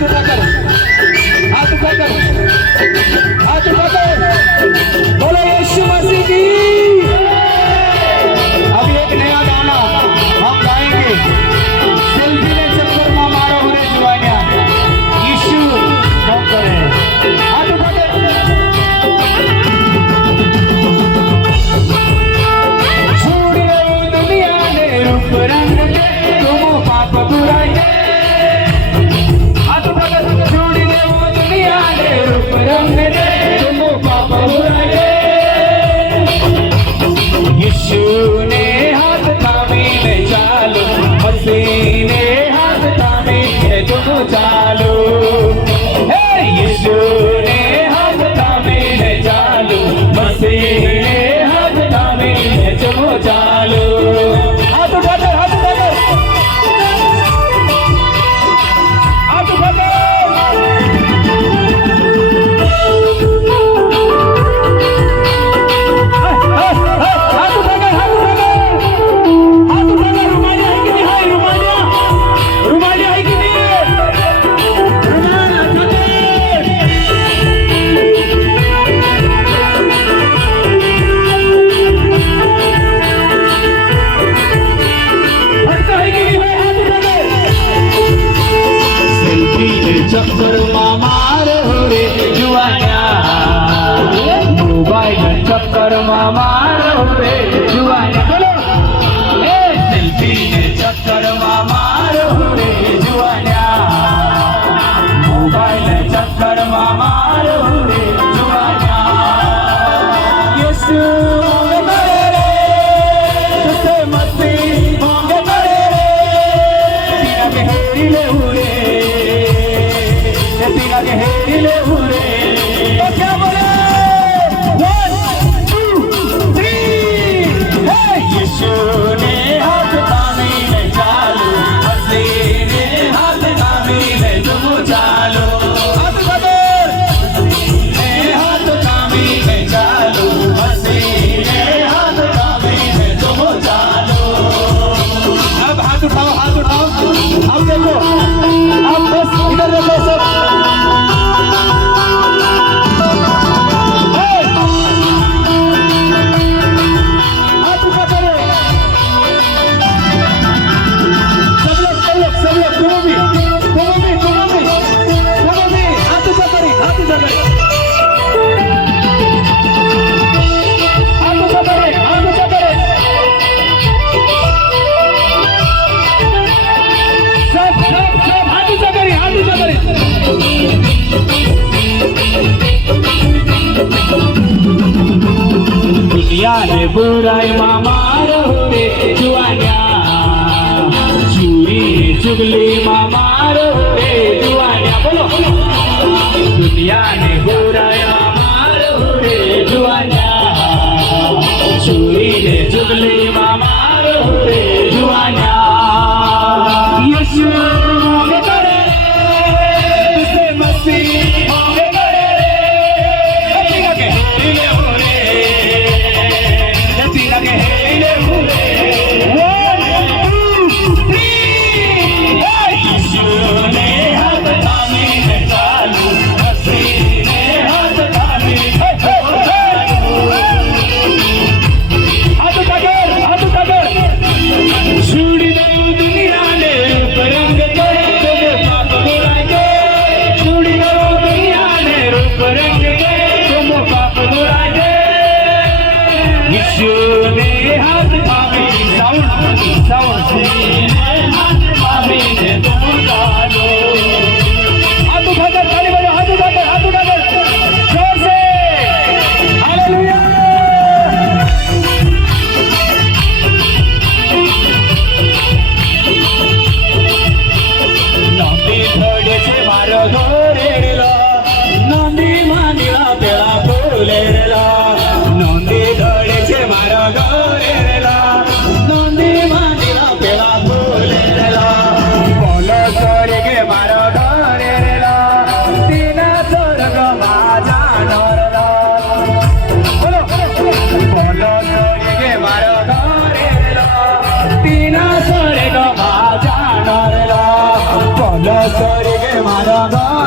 हाथ उठा कर, हाथ उठा कर, हाथ उठा कर, बोलो यीशु मसीह की। अभी एक नया गाना हम गाएंगे, सेल्फी ने चक्कर में मारो हुए जुआनिया, यीशु कौन करे, हाथ उठा कर। छोड़िए दुनिया ने रूप रंग के, तुम पाप बुराई के, हाथ उठा कर। छोड़िए दुनिया ने रूप रंग के, तुम पाप बुराई के, यीशु ने हाथ थामे ले चालो, मसीह ने हाथ थामे ले तुम चालो, हे यीशु ने हाथ थामे ले चालो, मसीह ने हाथ थामे ले तुम चालो। हाथ उठा कर, हाथ उठा कर, हाथ उठा कर। हाथ उठा कर, हाथ उठा कर, हाथ उठा कर। रुमालिया है कि नहीं है? रुमालिया, रुमालिया है कि नहीं है? रुमाल उठा कर। हटता है कि नहीं है? हाथ उठा कर। सेल्फी ले चक्कर मामार हो रे जुआनिया, मोबाइल चक्कर मामार हो रे जुआनिया, बोलो ए सेल्फी ले चक्कर मामार हो रे जुआनिया, मोबाइल चक्कर मामार हो रे जुआनिया, यीशु मोंगे करे रे, तुझसे मसीह मोंगे करे रे, तीना के हेरी ले हुए, तीना के हेरी ले हुए, तो क्या बोले? 1 2 3, हे यीशु ने हाथ थामे ले चालो, मसीह ने हाथ थामे ले तुम चालो, हाथ उठा कर, ने हाथ थामे ले चालो, मसीह ने हाथ थामे ले तुम चालो। अब हाथ उठाओ, हाथ उठाओ, अब देखो, अब बस इधर देखो सब। हाथ उठा करो, सब लोग, सब लोग, सब लोग, तुम भी, तुम भी, तुम भी, तुम भी, हाथ उठा करें, हाथ उठा करें, हाथ उठा करें, हाथ उठा करें, सब सब सब हाथ उठा करें, हाथ उठा करें। दुनिया ने बुराई मामार हो रे जुआनिया, चूरी चुगली मामार हो रे जुआनिया, बोलो दुनिया ने बुराई मामार हो रे जुआनिया, चूरी चुगली मामार हो रे जुआनिया, यीशु मोंगे करे रे, तुझसे मसीह मोंगे करे रे, तीना के हेरी हो रे, तीना के हेरी हो रे, 1 2 3, यीशु ने हाथ थामे ले चालो, मसीह ने हाथ थामे ले तुम चालो, हाथ उठा कर, हाथ उठा कर। छूड़ी दो दुनिया ने रूप रंग લગા